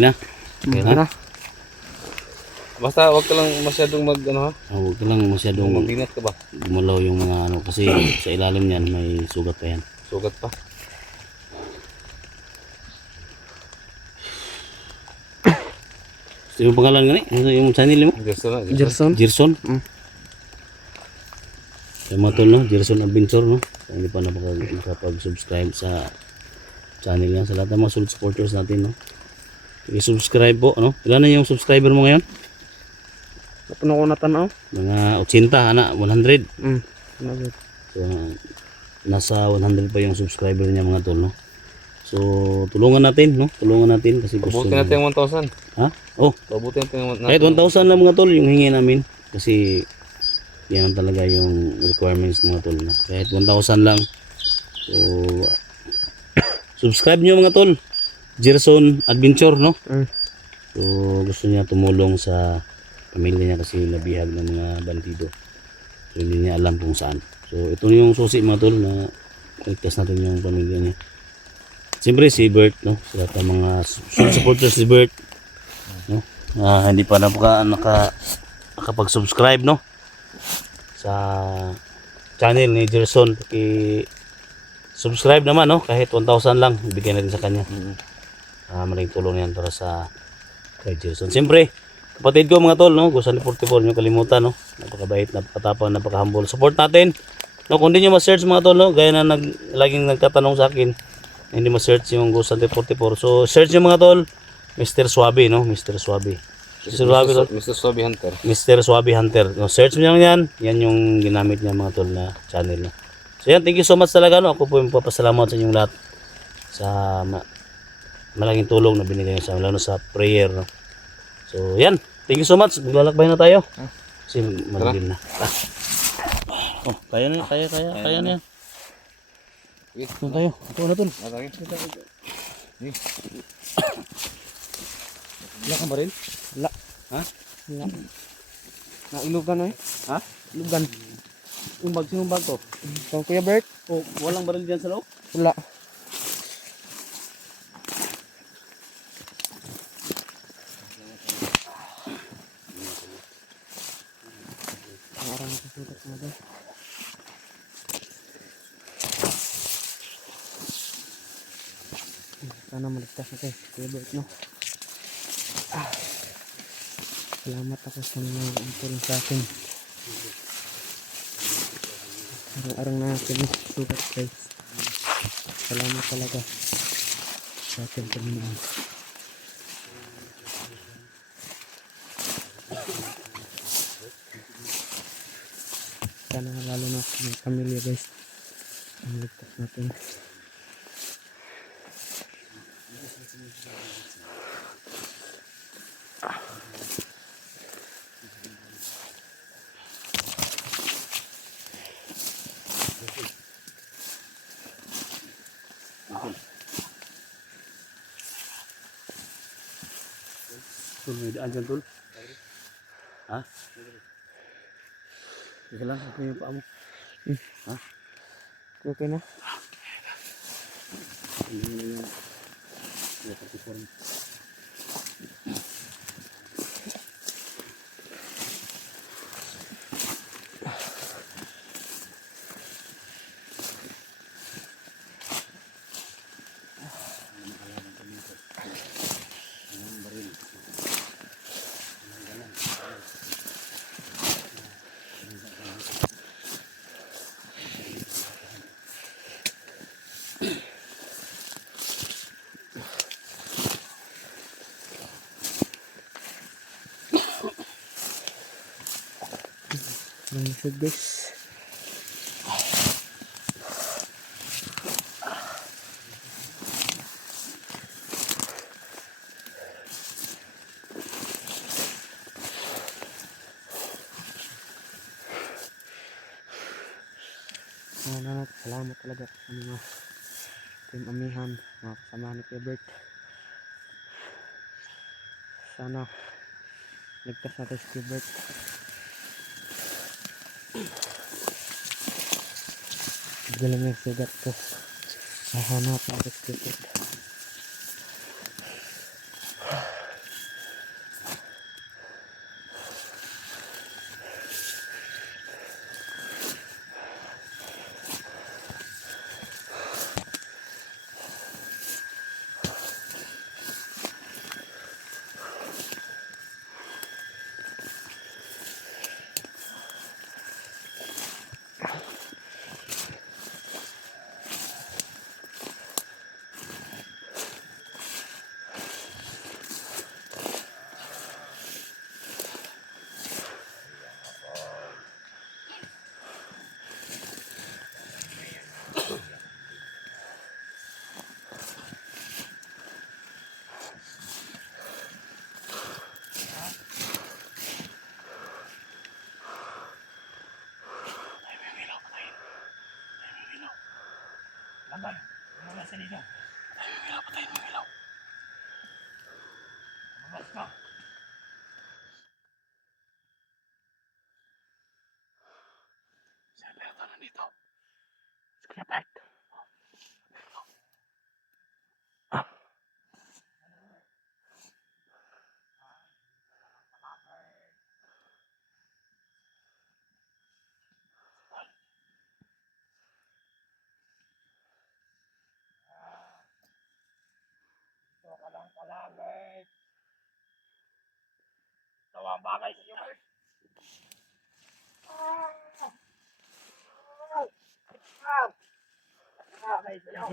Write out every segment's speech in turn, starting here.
Okay na? Okay na? Basta wag ka lang masyadong mag ano ha. Huwag ka lang masyadong Magbinat ka ba? gumalaw yung mga ano kasi sa ilalim niyan may sugat pa yan. Sugat pa. So, yung pangalan nga ano yung channel mo? Gerson. Gerson? Kaya mga tol, no? Gerson Adventure, no? Kung hindi pa nakapag-subscribe sa channel niya, sa lahat ng mga solid supporters natin, no? I-subscribe po, no? Ilan na yung subscriber mo ngayon? Napuno ko na tanaw. Mga 80, ana, 100. So, nasa 100 pa yung subscriber niya mga tol, no? So, tulungan natin, no? Tulungan natin kasi gusto Pabuti natin yung 1,000. Ha? Oh, Pabuti natin yung 1,000. kahit 1,000 lang mga tol yung hingi namin kasi yan talaga yung requirements mga tol, no? Kahit 1,000 lang. So, subscribe nyo mga tol. Gerson Adventure, no? So, gusto niya tumulong sa pamilya niya kasi nabihag ng mga bandido. So, hindi niya alam kung saan. So, ito yung susi mga tol na ligtas natin yung pamilya niya. Siyempre si Bert, no? Sa lahat ng mga supporters si Bert, no? Hindi pa nakapag-subscribe, no? Sa channel ni Gerson. Subscribe naman, no? Kahit 1,000 lang, ibigay natin sa kanya. Malaking tulong yan para sa kay Gerson. Siyempre, kapatid ko mga tol, no? Gusto ni 44, nyo kalimutan, no? Napakabait, napakatapang, napaka-humble. Support natin. No, kung hindi nyo ma-search mga tol, no? Gaya na laging nagtatanong sa akin, hindi ma-search yung Ghost Hunter 44. So, search nyo mga tol, Mr. Suabe, no? Mr. Suabe. Mr. Suabe, tol. Mr. Suabe Hunter. Mr. Suabe Hunter. No, search mo lang yan. Yan yung ginamit niya mga tol na channel, no? So, yan. Thank you so much talaga, no? Ako po yung papasalamat sa inyong lahat sa malaking tulong na binigay niyo sa amin, lalo sa prayer, no? So, yan. Thank you so much. Maglalakbay na tayo. Kasi madilim na. Oh, kaya na, kaya na yan. Doon tayo. Ito na tol. Wala kang baril? Wala. Ha? Wala. Nailugan eh. Ha? Ilugan. Yung bag, sinong bag to? Kung Kuya Bert? Oh, walang baril dyan sa loob? Wala. Parang nasusulat mo ba? Sana maligtas na tayo, Kuya Bert, no? Salamat ako sa mga tulong sa akin. Arang-arang na akin sugat, guys. Salamat talaga sa akin, Panginoon. Sana lalo na sa mga pamilya, guys, ang ligtas natin. Tol, may daan dyan tol. Ha? Ika lang, ako yung paa mo. Ha? Okay na? Manisod, guys. Salamat talaga sa mga team amihan, mga kasama ni Kuya Bert. Sana ligtas natin si Kuya Bert. Galing yung sugat ko. Hahanap natin si Kuya Bert. agad. Lumabas ka dito. Patayin mo yung ilaw. Lumabas ka. Si Alberto nandito. Si Kuya Bert. Ito ka lang pala, Bert. Ito ang bagay sa iyo, Bert. Bagay sa iyo.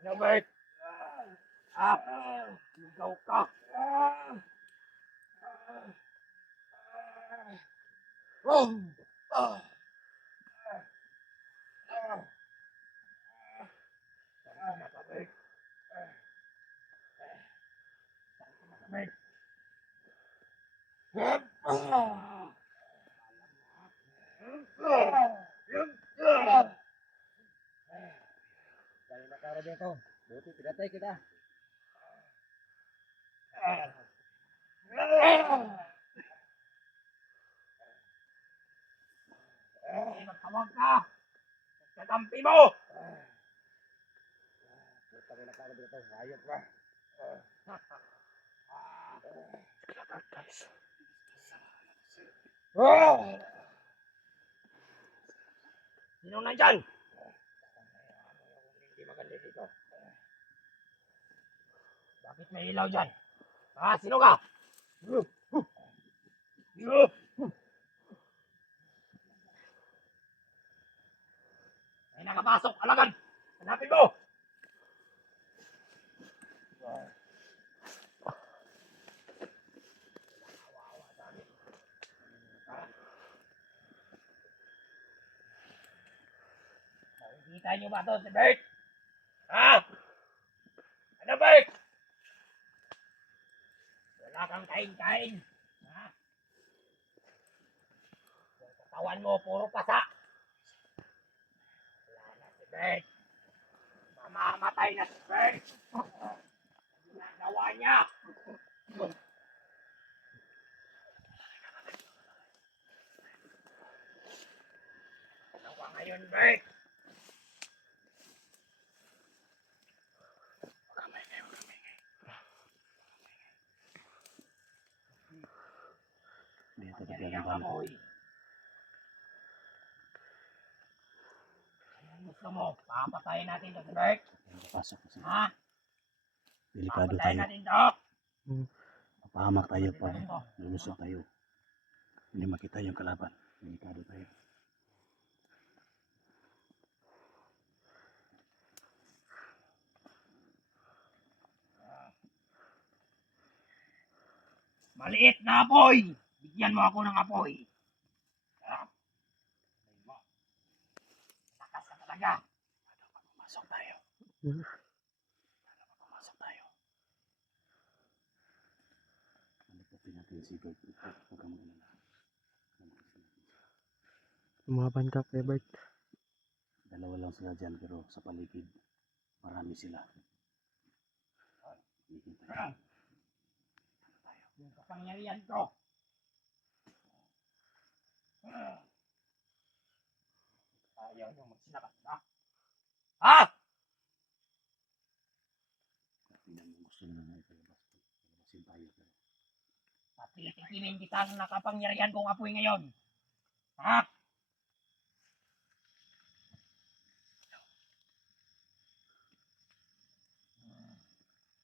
Ano, Bert? Ligaw ka. Dahil nakara dito, buti pinatay kita. Magtawag ka! Kakampi mo! Buta rin nakara dito, hayop ka. Guys. Sino nandyan? Hindi maganda dito. Bakit may ilaw dyan? Sino ka? May nakapasok, alagad! Hanapin mo! Nakikita niyo ba ito si Bert? Ano, Bert? Wala kang kain-kain. Yung katawan mo, puro pasa. Wala na si Bert. Mamamatay na si Bert. Ginagawa niya. Ano ka ngayon, Bert? Dito Yan bigyan ng ang bala. amoy. Anong gusto mo? Papatayin natin to si Bert? Pasok kasi. Delikado Papatayin tayo. natin to? Mapahamak tayo Papatayin pag natin to. lulusot tayo. Hindi makita yung kalaban. Delikado tayo. Maliit na apoy! Bigyan mo ako ng apoy. Lakas ka talaga. Pumasok tayo. Pumasok tayo. Hanapin natin si Bert. Huwag kang mag-alala. Lumaban ka kay Bert. Dalawa lang sila dyan pero sa paligid marami sila. Paligid tayo. Yung kapangyarihan ko. Ayaw nyo magsinakas na. Tingnan mo, gusto na nga ipalabas. Palabasin tayo. Patitikimin kita ang nakapangyarihan kong apoy ngayon.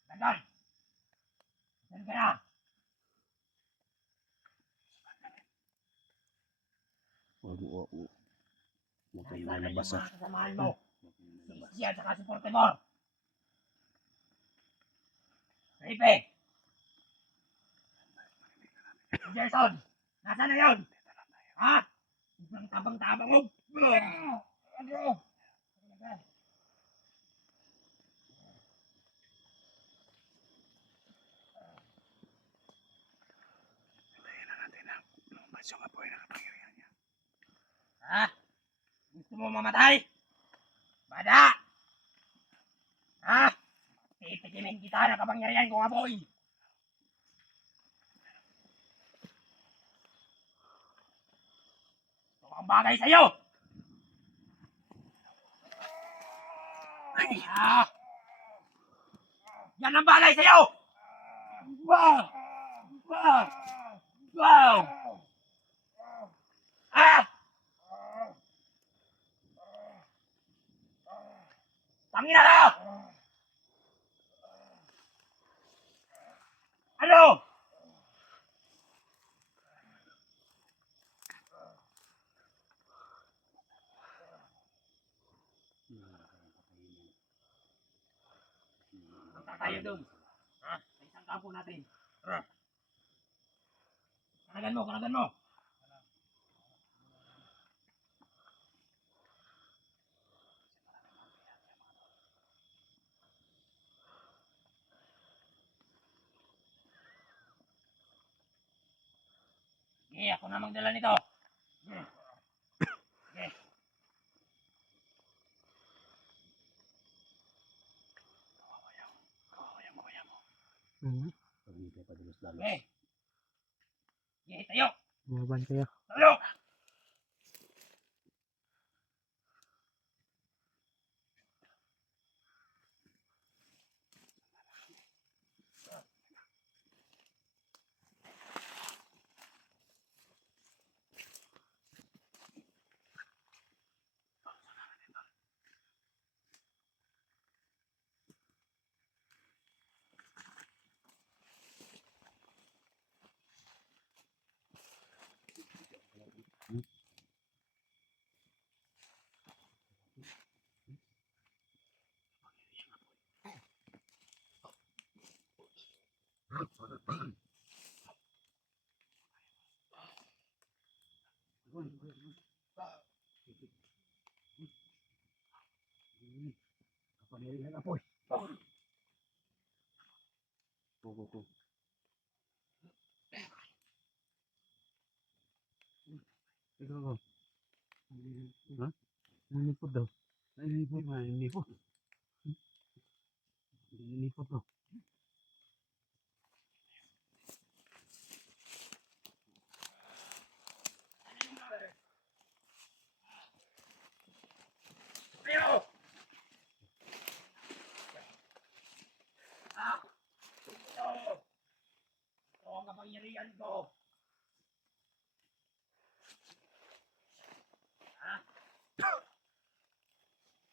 Dandan! Dandan ka na! Huwag kayong Nasaan na yung lalabas mga kasamahan mo? Huwag kayong lalabas. Si at saka si Portemor. Felipe! Si Jason! Nasaan na yun? Ang tabang-tabang mo! Ano? mo mamatay? Bada! Ha? Titikimin kita na kapangyarihan kong apoy. Ito ang bagay sa'yo. Ah! Yan ang bagay sa'yo! Wow! Wow! Wow! Ah! Tangina ka! Ano? Punta tayo doon. Ha? Sa isang kampo natin. Tara. Kanagan mo, kanagan mo. Sige, ako na magdala nito. Sige. Sige. Mhm. Sige. Sige, tayo. Bumaban kayo. Tayo. Kapangyarihan apoy. Go. Ikaw. Ha? Nilipot daw. Nilipot. Nilipot daw. Tayo. Ah! Ito. Ito ang kapangyarihan ko. Ha?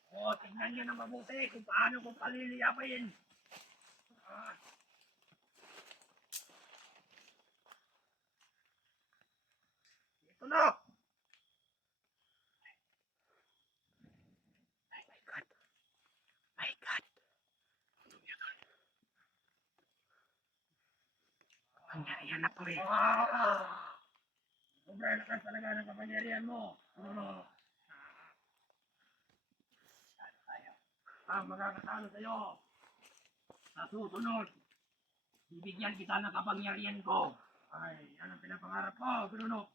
O, tingnan niyo ng mabuti kung paano ko paliliyapin. Ah! Ito na. My God. Kapangyarihan na po eh. Sobrang lakas talaga ng kapangyarihan mo. Ang magkakatalo sa'yo. Sa susunod, bibigyan kita ng kapangyarihan ko. Ay, yan ang pinapangarap ko, Bruno.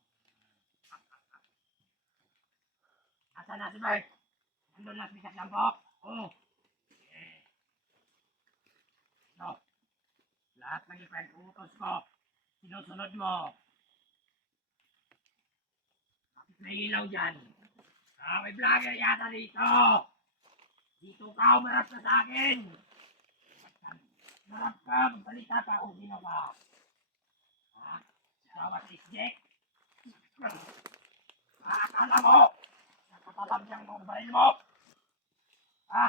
Asan na si Bert? Nandun na si Lampo? Oo. Eh. No. Lahat ng ipag-utos ko, sinusunod mo. Bakit may ilaw dyan? May vlogger yata dito. Dito ka umarap na sa akin. Marap ka, magsalita ka kung sino ka. Ha? Bawat isjek. Akala mo, nakatatab niyang mong baril mo. Ha?